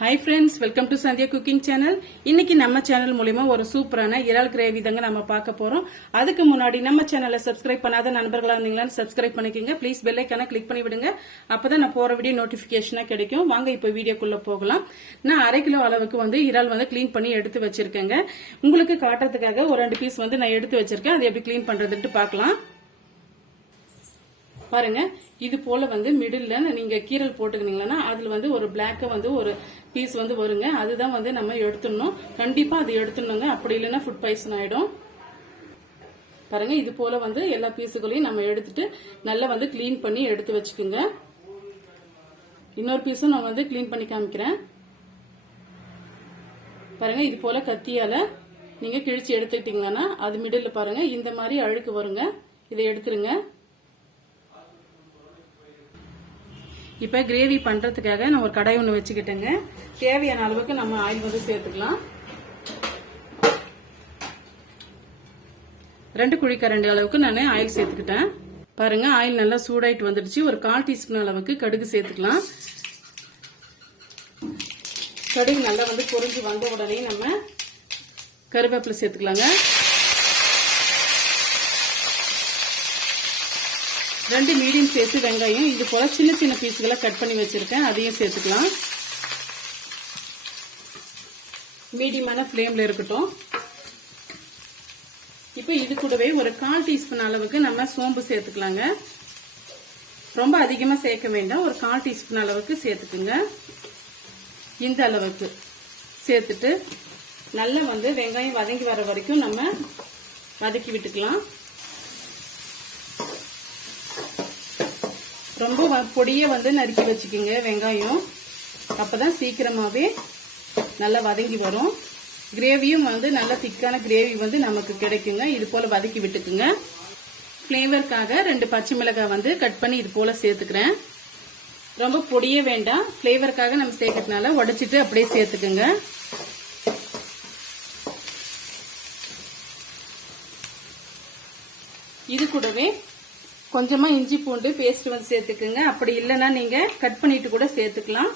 Hi friends welcome to Sandhya cooking channel இன்னைக்கு நம்ம channel மூலிமா ஒரு சூப்பரான இறால் கிரேவி தாங்க நம்ம பார்க்க போறோம். அதுக்கு முன்னாடி நம்ம சேனலை சப்ஸ்கிரைப் பண்ணாத நண்பர்களா இருந்தீங்களா சப்ஸ்கிரைப் பண்ணிக்கோங்க. ப்ளீஸ் பெல் ஐக்கான கிளிக் பண்ணி விடுங்க. அப்பதான் நான் போற வீடியோ நோட்டிபிகேஷனா கிடைக்கும். வாங்க இப்போ வீடியோக்குள்ள போகலாம். நான் அரை கிலோ அளவுக்கு வந்து இறால் வந்து க்ளீன் பண்ணி எடுத்து வச்சிருக்கேங்க. உங்களுக்கு காட்டுறதுக்காக ஒரு ரெண்டு பீஸ் வந்து நான் எடுத்து வச்சிருக்கேன். அது எப்படி க்ளீன் பண்றதுன்ட்டு பார்க்கலாம். பாருங்க இது போல வந்து மிடில் நீங்க கீரல் போட்டுக்கினீங்கன்னா அதுல வந்து ஒரு பிளாக்க வந்து ஒரு பீஸ் வந்து வருங்க. அதுதான் வந்து நம்ம எடுத்துடணும். கண்டிப்பா அது எடுத்துடணுங்க. அப்படி இல்லைன்னா ஃபுட் பாய்சன் ஆயிடும். பாருங்க இது போல வந்து எல்லா பீஸுகளையும் நம்ம எடுத்துட்டு நல்லா வந்து க்ளீன் பண்ணி எடுத்து வச்சுக்கோங்க. இன்னொரு பீஸும் நான் வந்து க்ளீன் பண்ணி காமிக்கிறேன். பாருங்க இது போல கத்தியால நீங்க கிழிச்சு எடுத்துக்கிட்டீங்கன்னா அது மிடில் பாருங்க. இந்த மாதிரி அழுக்கு வருங்க. இதை எடுத்துருங்க. இப்போ கிரேவி பண்ணுறதுக்காக நான் ஒரு கடை ஒன்று வச்சுக்கிட்டேங்க. தேவையான அளவுக்கு நம்ம ஆயில் வந்து சேர்த்துக்கலாம். ரெண்டு குழிக்கரண்டி அளவுக்கு நான் ஆயில் சேர்த்துக்கிட்டேன். பாருங்க ஆயில் நல்லா சூடாயிட்டு வந்துடுச்சு. ஒரு கால் டீஸ்பூன் அளவுக்கு கடுகு சேர்த்துக்கலாம். கடுகு நல்லா வந்து பொறிஞ்சு வந்த உடனே நம்ம கருவேப்பிலை சேர்த்துக்கலாங்க. ரெண்டு மீடியம் சைஸ் வெங்காயம். இது போல சின்ன சின்ன பீஸுகளை கட் பண்ணி வச்சிருக்கேன். அதையும் சேர்த்துக்கலாம். மீடியமான ஃப்ளேம்ல இருக்கட்டும். இப்போ இது கூடவே ஒரு கால் டீஸ்பூன் அளவுக்கு நம்ம சோம்பு சேர்த்துக்கலாங்க. ரொம்ப அதிகமாக சேர்க்க வேண்டாம். ஒரு கால் டீஸ்பூன் அளவுக்கு சேர்த்துக்குங்க. இந்த அளவுக்கு சேர்த்துட்டு நல்லா வந்து வெங்காயம் வதங்கி வர வரைக்கும் நம்ம வதக்கி விட்டுக்கலாம். ரொம்ப பொடியை வந்து நறுக்கி வச்சுக்கோங்க வெங்காயம். அப்பதான் சீக்கிரமாவே நல்லா வதங்கி வரும். கிரேவியும் வந்து நல்ல திக்கான கிரேவி வந்து நமக்கு கிடைக்குங்க. இது போல வதக்கி விட்டுக்குங்க. ஃப்ளேவருக்காக ரெண்டு பச்சை மிளகாய் வந்து கட் பண்ணி இது போல சேர்த்துக்கிறேன். ரொம்ப பொடியே வேண்டாம். ஃப்ளேவருக்காக நம்ம சேர்க்கறதுனால உடைச்சிட்டு அப்படியே சேர்த்துக்குங்க. இது கூடவே கொஞ்சமாக இஞ்சி பூண்டு பேஸ்ட் வந்து சேர்த்துக்குங்க. அப்படி இல்லைன்னா நீங்கள் கட் பண்ணிட்டு கூட சேர்த்துக்கலாம்.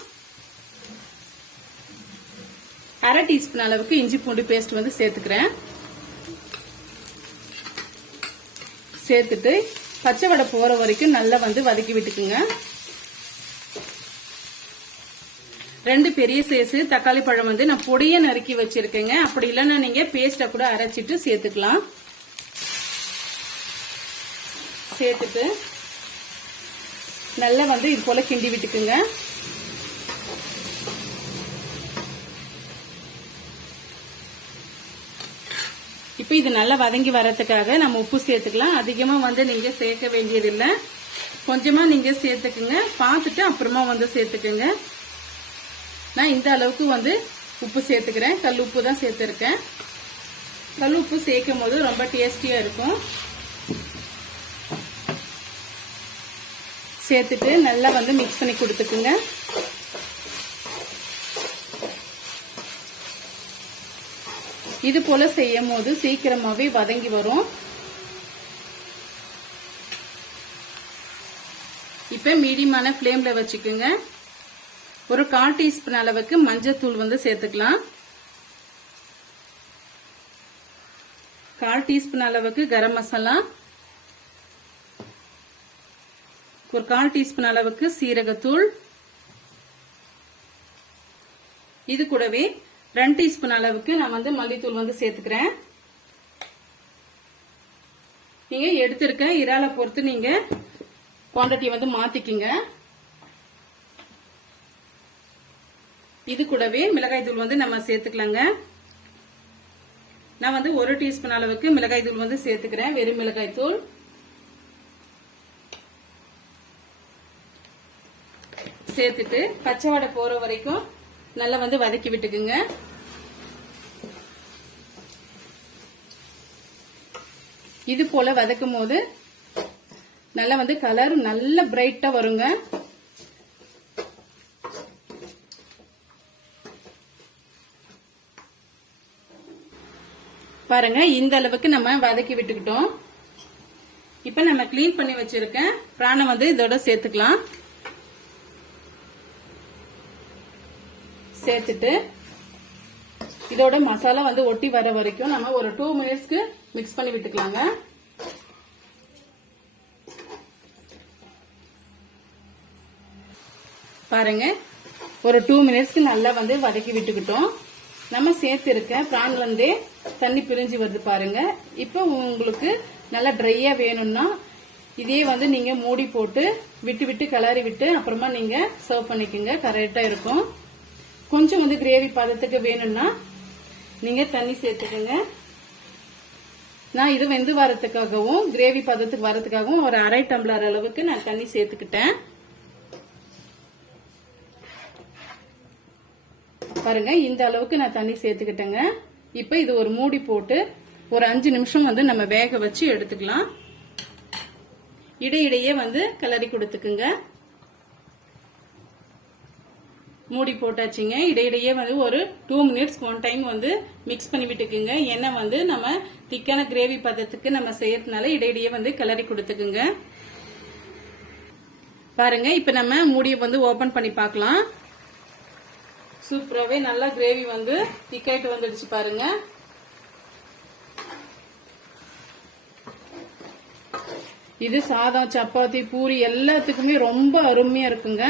அரை டீஸ்பூன் அளவுக்கு இஞ்சி பூண்டு பேஸ்ட் வந்து சேர்த்துக்கிறேன். சேர்த்துட்டு பச்சை வடை போகிற வரைக்கும் நல்லா வந்து வதக்கி விட்டுக்குங்க. ரெண்டு பெரிய சைஸு தக்காளி பழம் வந்து நான் பொடியை நறுக்கி வச்சுருக்கேங்க. அப்படி இல்லைன்னா நீங்கள் பேஸ்ட்டை கூட அரைச்சிட்டு சேர்த்துக்கலாம். சேர்த்துட்டு நல்லா வந்து இது போல கிண்டி விட்டுக்குங்க. இப்போ இது நல்லா வதங்கி வரத்துக்காக நம்ம உப்பு சேர்த்துக்கலாம். அதிகமா வந்து நீங்க சேர்க்க வேண்டியதில்லை. கொஞ்சமா நீங்க சேர்த்துக்குங்க. பார்த்துட்டு அப்புறமா வந்து சேர்த்துக்குங்க. நான் இந்த அளவுக்கு வந்து உப்பு சேர்த்துக்கிறேன். கல் உப்பு தான் சேர்த்துருக்கேன். கல் உப்பு சேர்க்கும் போது ரொம்ப டேஸ்டியா இருக்கும். சேர்த்துட்டு நல்லா வந்து மிக்ஸ் பண்ணி கொடுத்துக்குங்க. இது போல செய்யும் போது சீக்கிரமாவே வதங்கி வரும். இப்ப மீடியமான ஃப்ளேம்ல வச்சுக்கோங்க. ஒரு கால் டீஸ்பூன் அளவுக்கு மஞ்சத்தூள் வந்து சேர்த்துக்கலாம். கால் டீஸ்பூன் அளவுக்கு கரம் மசாலா. ஒரு கால் டீஸ்பூன் அளவுக்கு சீரகத்தூள். இது கூடவே ரெண்டு டீஸ்பூன் அளவுக்கு நான் வந்து மல்லித்தூள் வந்து சேர்த்துக்கிறேன். நீங்க எடுத்திருக்க இறால பொறுத்து நீங்க குவான்டிட்டி வந்து மாத்திக்கிங்க. இது கூடவே மிளகாய் தூள் வந்து நம்ம சேர்த்துக்கலாங்க. நான் வந்து ஒரு டீஸ்பூன் அளவுக்கு மிளகாய் தூள் வந்து சேர்த்துக்கிறேன் வெறும் மிளகாய் தூள். சேர்த்துட்டு பச்சை வடை போற வரைக்கும் நல்லா வந்து வதக்கி விட்டுக்குங்க. இது போல வதக்கும் போது நல்லா வந்து கலர் நல்ல பிரைட்டா வருங்க. பாருங்க இந்த அளவுக்கு நம்ம வதக்கி விட்டுக்கிட்டோம். இப்ப நம்ம கிளீன் பண்ணி வச்சிருக்க பிராணம் வந்து இதோட சேர்த்துக்கலாம். சேர்த்துட்டு இதோட மசாலா வந்து ஒட்டி வர வரைக்கும் நம்ம ஒரு டூ மினிட்ஸ்க்கு மிக்ஸ் பண்ணி விட்டுக்கலாங்க. பாருங்க ஒரு டூ மினிட்ஸ்க்கு நல்லா வந்து வதக்கி விட்டுக்கிட்டோம். நம்ம சேர்த்திருக்க பிரான்ல இருந்தே தண்ணி பிரிஞ்சு வருது பாருங்க. இப்போ உங்களுக்கு நல்லா ட்ரையா வேணும்னா இதே வந்து நீங்க மூடி போட்டு விட்டு விட்டு கிளறி விட்டு அப்புறமா நீங்க சர்வ் பண்ணிக்கோங்க. கரெக்டா இருக்கும். கொஞ்சம் வந்து கிரேவி பதத்துக்கு வேணும்னா நீங்க தண்ணி சேர்த்துக்கோங்க. நான் இது வெந்து வரத்துக்காகவும் கிரேவி பதத்துக்கு வரதுக்காகவும் ஒரு அரை டம்ளர் அளவுக்கு நான் தண்ணி சேர்த்துக்கிட்டேன். பாருங்க இந்த அளவுக்கு நான் தண்ணி சேர்த்துக்கிட்டேங்க. இப்போ இது ஒரு மூடி போட்டு ஒரு அஞ்சு நிமிஷம் வந்து நம்ம வேக வச்சு எடுத்துக்கலாம். இடையிடையே வந்து கிளறி கொடுத்துக்குங்க. மூடி போட்டாச்சுங்க. இடையிடையே வந்து ஒரு டூ மினிட்ஸ் ஒன் டைம் வந்து மிக்ஸ் பண்ணி விட்டுக்குங்க. ஏன்னா வந்து நம்ம திக்கான கிரேவி பதத்துக்கு நம்ம செய்யறதுனால இடையிடையே வந்து கிளறி கொடுத்துக்குங்க. பாருங்க இப்ப நம்ம மூடியை வந்து ஓபன் பண்ணி பார்க்கலாம். சூப்பராகவே நல்லா கிரேவி வந்து திக்காயிட்டு வந்துடுச்சு பாருங்க. இது சாதம் சப்பாத்தி பூரி எல்லாத்துக்குமே ரொம்ப அருமையா இருக்குங்க.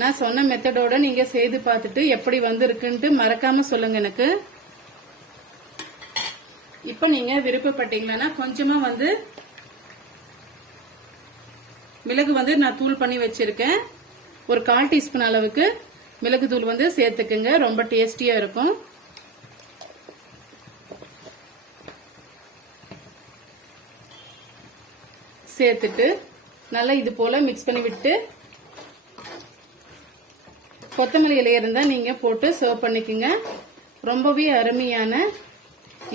நான் சொன்ன மெத்தடோட நீங்க செய்து பார்த்துட்டு எப்படி வந்திருக்குன்ட்டு மறக்காம சொல்லுங்க எனக்கு. இப்ப நீங்க விருப்பப்பட்டீங்களா கொஞ்சமா வந்து மிளகு வந்து நான் தூள் பண்ணி வச்சிருக்கேன். ஒரு கால் டீஸ்பூன் அளவுக்கு மிளகு தூள் வந்து சேர்த்துக்குங்க. ரொம்ப டேஸ்டியா இருக்கும். சேர்த்துட்டு நல்லா இது போல மிக்ஸ் பண்ணி விட்டு கொத்தமல்லி இலையை இருந்தால் நீங்கள் போட்டு சர்வ் பண்ணிக்கோங்க. ரொம்பவே அருமையான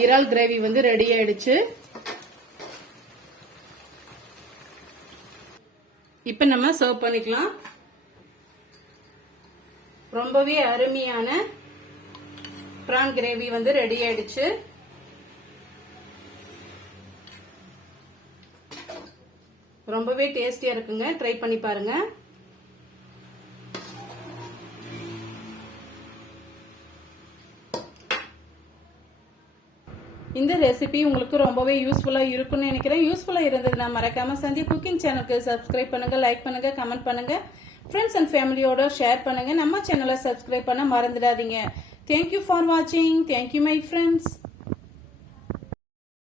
இறால் கிரேவி வந்து ரெடி ஆயிடுச்சு. இப்ப நம்ம சர்வ் பண்ணிக்கலாம். ரொம்பவே அருமையான பிரான் கிரேவி வந்து ரெடி ஆயிடுச்சு. ரொம்பவே டேஸ்டியா இருக்குங்க. ட்ரை பண்ணி பாருங்க. இந்த ரெசிபி உங்களுக்கு ரொம்பவே யூஸ்ஃபுல்லாக இருக்கும்னு நினைக்கிறேன். யூஸ்ஃபுல்லாக இருந்ததுன்னா மறக்காமல் சந்தியா குக்கிங் சேனலுக்கு சப்ஸ்கிரைப் பண்ணுங்கள் லைக் பண்ணுங்க கமெண்ட் பண்ணுங்கள் ஃப்ரெண்ட்ஸ் அண்ட் ஃபேமிலியோட ஷேர் பண்ணுங்கள் நம்ம சேனலை சப்ஸ்கிரைப் பண்ண மறந்துடாதீங்க. தேங்க்யூ ஃபார் வாட்சிங் தேங்க்யூ மை ஃப்ரெண்ட்ஸ்